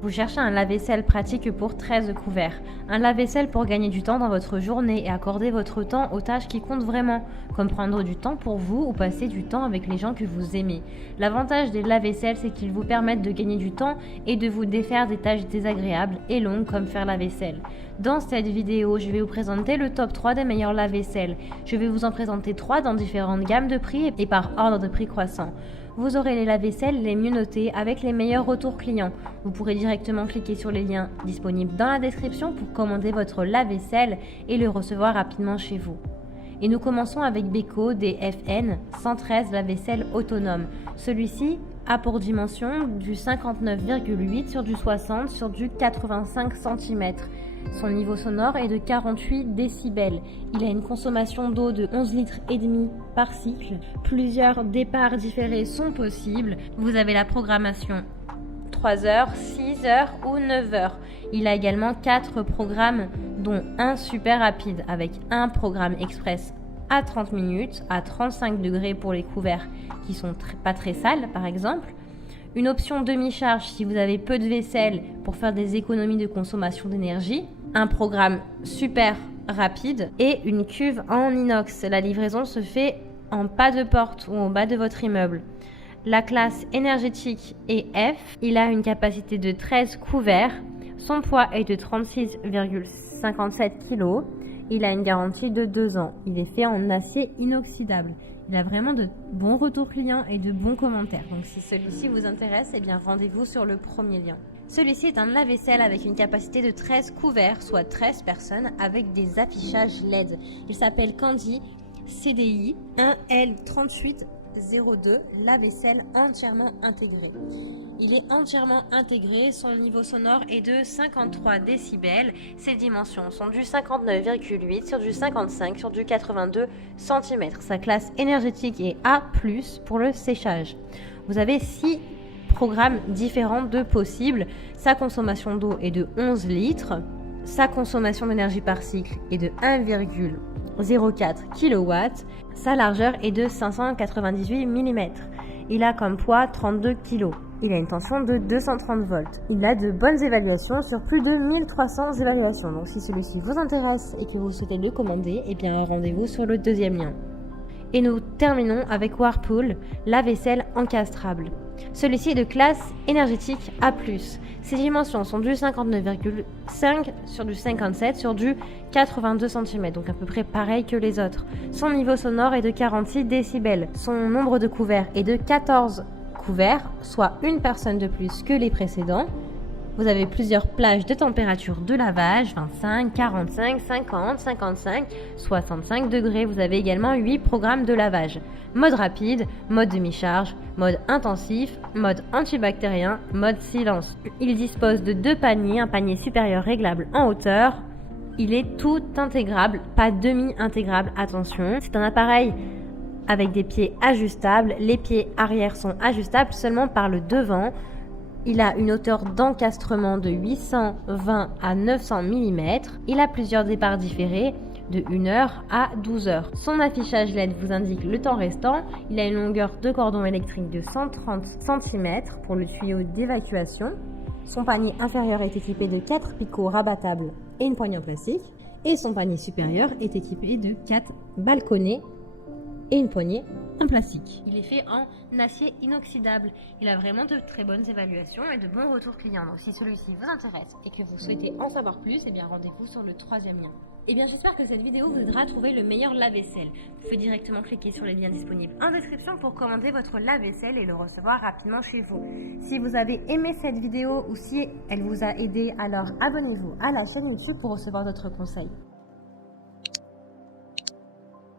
Vous cherchez un lave-vaisselle pratique pour 13 couverts. Un lave-vaisselle pour gagner du temps dans votre journée et accorder votre temps aux tâches qui comptent vraiment, comme prendre du temps pour vous ou passer du temps avec les gens que vous aimez. L'avantage des lave-vaisselle, c'est qu'ils vous permettent de gagner du temps et de vous défaire des tâches désagréables et longues comme faire la vaisselle. Dans cette vidéo, je vais vous présenter le top 3 des meilleurs lave-vaisselle. Je vais vous en présenter 3 dans différentes gammes de prix et par ordre de prix croissant. Vous aurez les lave-vaisselle les mieux notés avec les meilleurs retours clients. Vous pourrez directement cliquer sur les liens disponibles dans la description pour commander votre lave-vaisselle et le recevoir rapidement chez vous. Et nous commençons avec Beko DFN 113 lave-vaisselle autonome. Celui-ci a pour dimension du 59,8 sur du 60 sur du 85 cm. Son niveau sonore est de 48 décibels. Il a une consommation d'eau de 11 litres et demi par cycle. Plusieurs départs différés sont possibles. Vous avez la programmation 3 heures, 6 heures ou 9 heures. Il a également 4 programmes dont un super rapide avec un programme express à 30 minutes, à 35 degrés pour les couverts qui sont pas très sales par exemple. Une option demi-charge si vous avez peu de vaisselle pour faire des économies de consommation d'énergie. Un programme super rapide et une cuve en inox. La livraison se fait en pas de porte ou en bas de votre immeuble. La classe énergétique est F. Il a une capacité de 13 couverts. Son poids est de 36,57 kg. Il a une garantie de 2 ans. Il est fait en acier inoxydable. Il a vraiment de bons retours clients et de bons commentaires. Donc si celui-ci vous intéresse, eh bien rendez-vous sur le premier lien. Celui-ci est un lave-vaisselle avec une capacité de 13 couverts, soit 13 personnes, avec des affichages LED. Il s'appelle Candy CDI 1L3802, lave-vaisselle entièrement intégré. Il est entièrement intégré, son niveau sonore est de 53 décibels. Ses dimensions sont du 59,8 sur du 55 sur du 82 cm. Sa classe énergétique est A+, pour le séchage. Vous avez 6 programmes différents de possibles. Sa consommation d'eau est de 11 litres. Sa consommation d'énergie par cycle est de 1,04 kW. Sa largeur est de 598 mm. Il a comme poids 32 kg. Il a une tension de 230 volts. Il a de bonnes évaluations sur plus de 1300 évaluations. Donc si celui-ci vous intéresse et que vous souhaitez le commander, eh bien rendez-vous sur le deuxième lien. Et nous terminons avec Whirlpool, lave-vaisselle encastrable. Celui-ci est de classe énergétique A+. Ses dimensions sont du 59,5 sur du 57 sur du 82 cm, donc à peu près pareil que les autres. Son niveau sonore est de 46 décibels. Son nombre de couverts est de 14 couverts, soit une personne de plus que les précédents. Vous avez plusieurs plages de température de lavage, 25, 45, 50, 55, 65 degrés. Vous avez également 8 programmes de lavage. Mode rapide, mode demi-charge, mode intensif, mode antibactérien, mode silence. Il dispose de 2 paniers, un panier supérieur réglable en hauteur. Il est tout intégrable, pas demi-intégrable, attention. C'est un appareil avec des pieds ajustables. Les pieds arrière sont ajustables seulement par le devant. Il a une hauteur d'encastrement de 820 à 900 mm. Il a plusieurs départs différés de 1 heure à 12 heures. Son affichage LED vous indique le temps restant. Il a une longueur de cordon électrique de 130 cm pour le tuyau d'évacuation. Son panier inférieur est équipé de 4 picots rabattables et une poignée en plastique. Et son panier supérieur est équipé de 4 balconnets et une poignée en plastique. Il est fait en acier inoxydable. Il a vraiment de très bonnes évaluations et de bons retours clients. Donc si celui-ci vous intéresse et que vous souhaitez en savoir plus, eh bien rendez-vous sur le troisième lien. Eh bien j'espère que cette vidéo vous aidera à trouver le meilleur lave-vaisselle. Vous pouvez directement cliquer sur les liens disponibles en description pour commander votre lave-vaisselle et le recevoir rapidement chez vous. Si vous avez aimé cette vidéo ou si elle vous a aidé, alors abonnez-vous à la chaîne YouTube pour recevoir d'autres conseils.